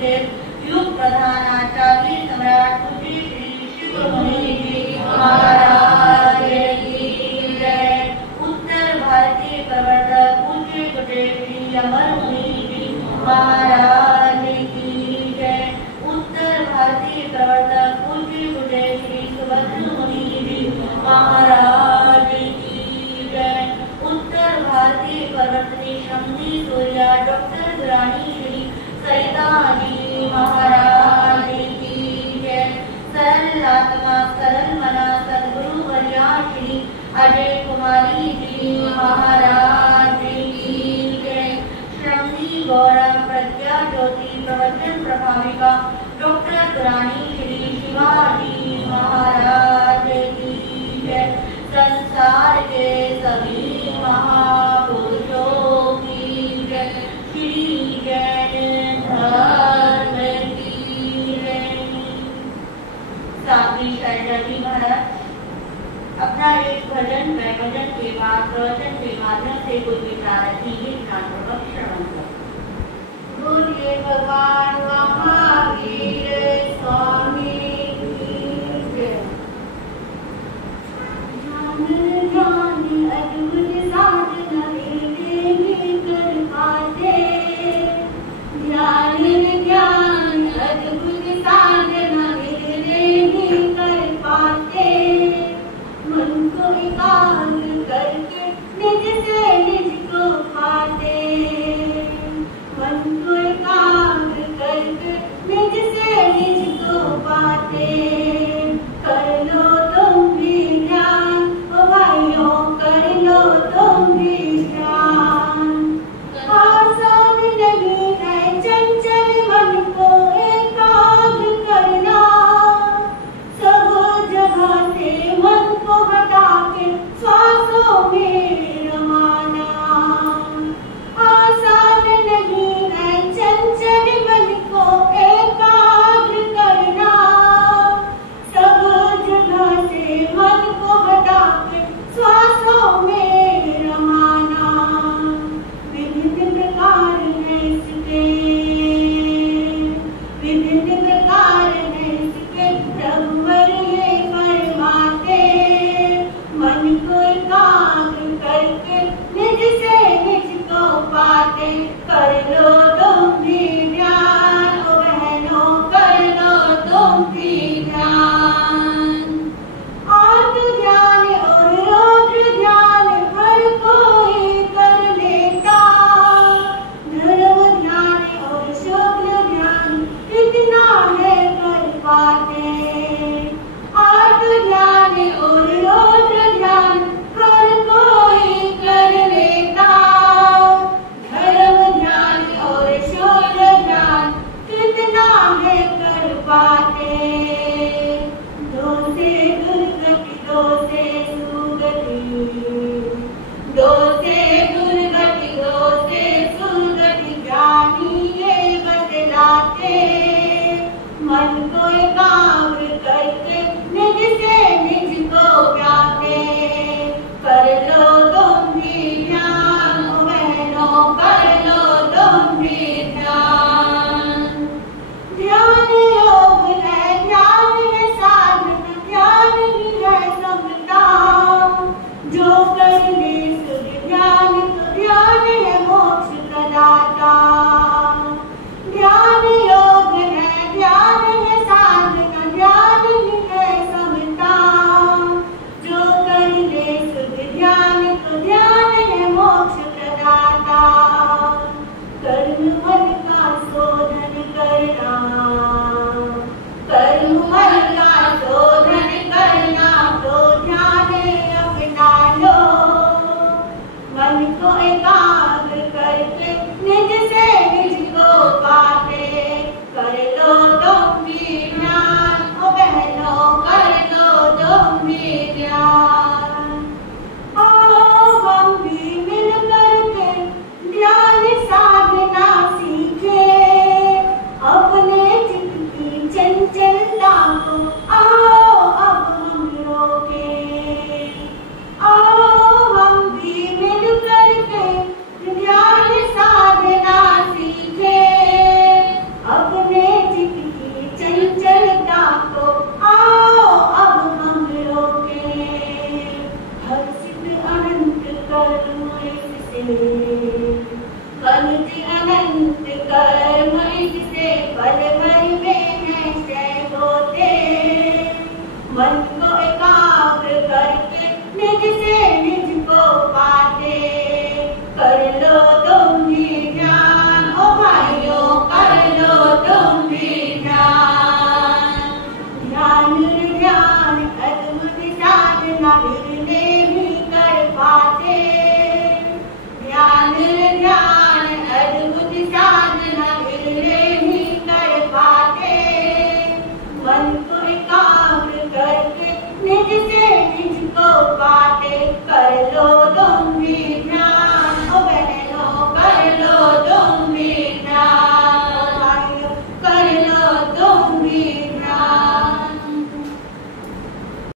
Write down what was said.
गुरुदेव युग प्रधान आचार्य सम्राट पूज्य श्री शिरोमणि जी महाराज की जय। उत्तर भारतीय प्रवर्तक पूज्य गुरुदेव श्री अमर मुनि जी महाराज की जय। उत्तर भारतीय प्रवर्तक पूज्य गुरुदेव श्री सुभद्र मुनि जी महाराज की जय। उत्तर भारतीय प्रवर्तनी शम्भु सूर्या डॉक्टर दुरानी श्री सरिता जी महाराज की जय। सरल आत्मा सरल मना सद्गुरु वर्या श्री अजय कुमारी जी महाराज की जय। श्रमणी गौरव प्रज्ञा ज्योति प्रवचन प्रभाविका डॉक्टर दुरानी श्री शिवा जी महाराज की जय। संसार के सभी महापुरुषों की जय। श्री जैन धर्म की जय। साध्वी शैलजा जी महाराज अपना एक भजन व भजन के बाद प्रवचन के माध्यम से कोई विचार रखिए, ध्यानपूर्वक श्रवण करें। बोलिए भगवान महावीर स्वामी की जय। ज्ञान अद्भुत साधना वेद कर पाते। ज्ञान अद्भुत साधना वेद कर पाते। मन को एकाग्र करके निज से निज को पाते। मन को एकाग्र करके निज से निज को पाते। कर लो तुम भी ध्यान ओ भाइयों, कर लो तुम भी ध्यान। आसान नहीं है चंचल मन को एकाग्र करना। सब जगह से मन को हटा के श्वासों में रमाना। आसान नहीं है चंचल मन को एकाग्र करना। सब जगह से मन को हटा के श्वासों में रमाना। विभिन्न प्रकार है इसके, विभिन्न प्रकार है इसके प्रभुवर ये फरमाते। मन को एकाग्र करके निज से निज को पाते। कर लो तुम भी ध्यान ओ बहनों, कर लो तुम भी ध्यान। आत्म ध्यान और रौद्र ध्यान हर कोई कर लेता। धर्म ध्यान और शुक्ल ध्यान कितना है कर पाते। आत्म ध्यान और रौद्र ध्यान हर कोई कर लेता। धर्म ध्यान और शुक्ल ध्यान कितना है कर पाते। दो से दुर्गति दो से सुगति, दो से दुर्गति दो से सुगति ज्ञानी ये बतलाते।